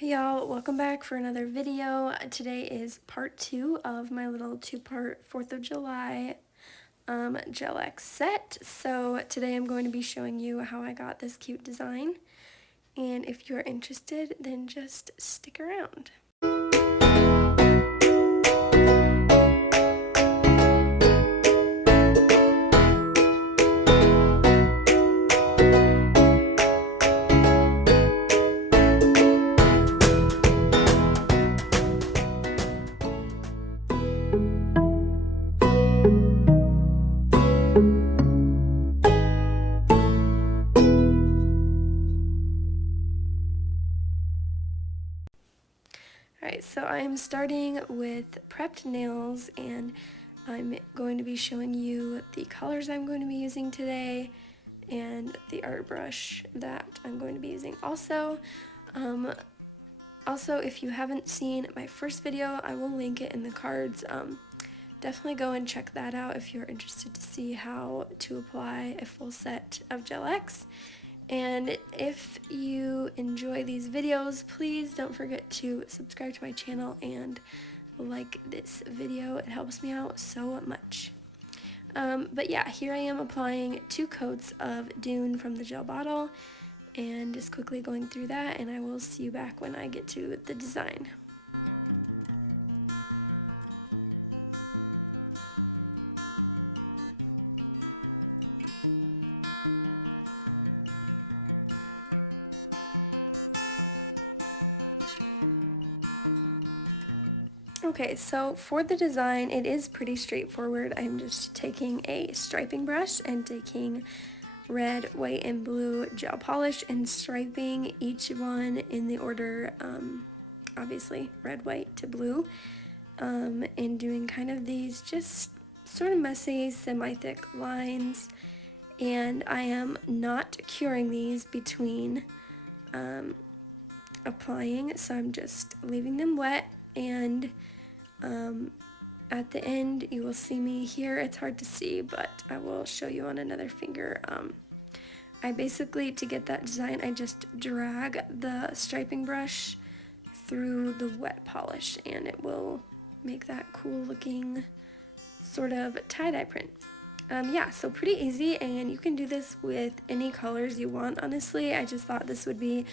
Hey y'all, welcome back for another video. Today is part 2 of my little 2-part 4th of July gelx set. So today I'm going to be showing you how I got this cute design. And if you're interested, then just stick around. Alright, so I am starting with prepped nails, and I'm going to be showing you the colors I'm going to be using today and the art brush that I'm going to be using also. Also, if you haven't seen my first video, I will link it in the cards. Definitely go and check that out if you're interested to see how to apply a full set of gelx. And if you enjoy these videos, please don't forget to subscribe to my channel and like this video. It helps me out so much. But yeah, here I am applying 2 coats of Dune from the gel bottle and just quickly going through that, and I will see you back when I get to the design. Okay, so for the design, it is pretty straightforward. I'm just taking a striping brush and taking red, white, and blue gel polish and striping each one in the order, obviously red, white to blue, and doing kind of these just sort of messy, semi-thick lines. And I am not curing these between applying, so I'm just leaving them wet, and at the end you will see me here. It's hard to see, but I will show you on another finger. I basically, to get that design, I just drag the striping brush through the wet polish, and it will make that cool looking sort of tie-dye print. Yeah, so pretty easy, and you can do this with any colors you want, honestly. I just thought this would be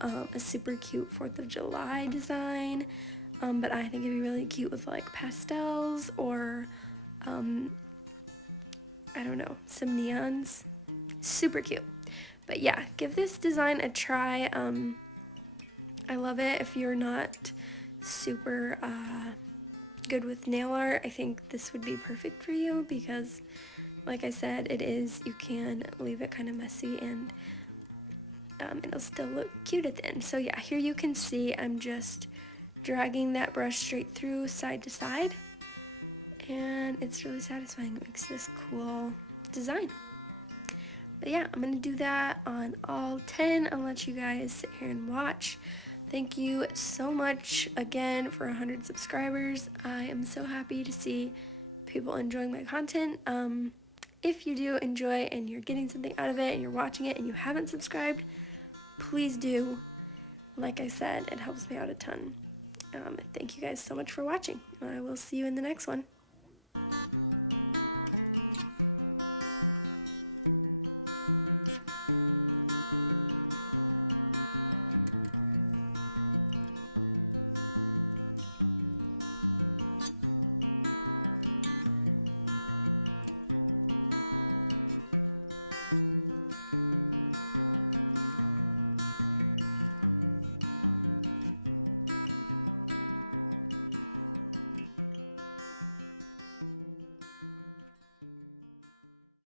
a super cute 4th of July design, but I think it'd be really cute with like pastels or, I don't know, some neons. Super cute. But yeah, give this design a try. I love it. If you're not super good with nail art, I think this would be perfect for you because, like I said, you can leave it kind of messy, and it'll still look cute at the end. So yeah, here you can see I'm just dragging that brush straight through side to side, and it's really satisfying. It makes this cool design. But yeah, I'm gonna do that on all 10. I'll let you guys sit here and watch. Thank you so much again for 100 subscribers. I am so happy to see people enjoying my content. If you do enjoy and you're getting something out of it and you're watching it and you haven't subscribed, please do. Like I said, it helps me out a ton. Thank you guys so much for watching. I will see you in the next one.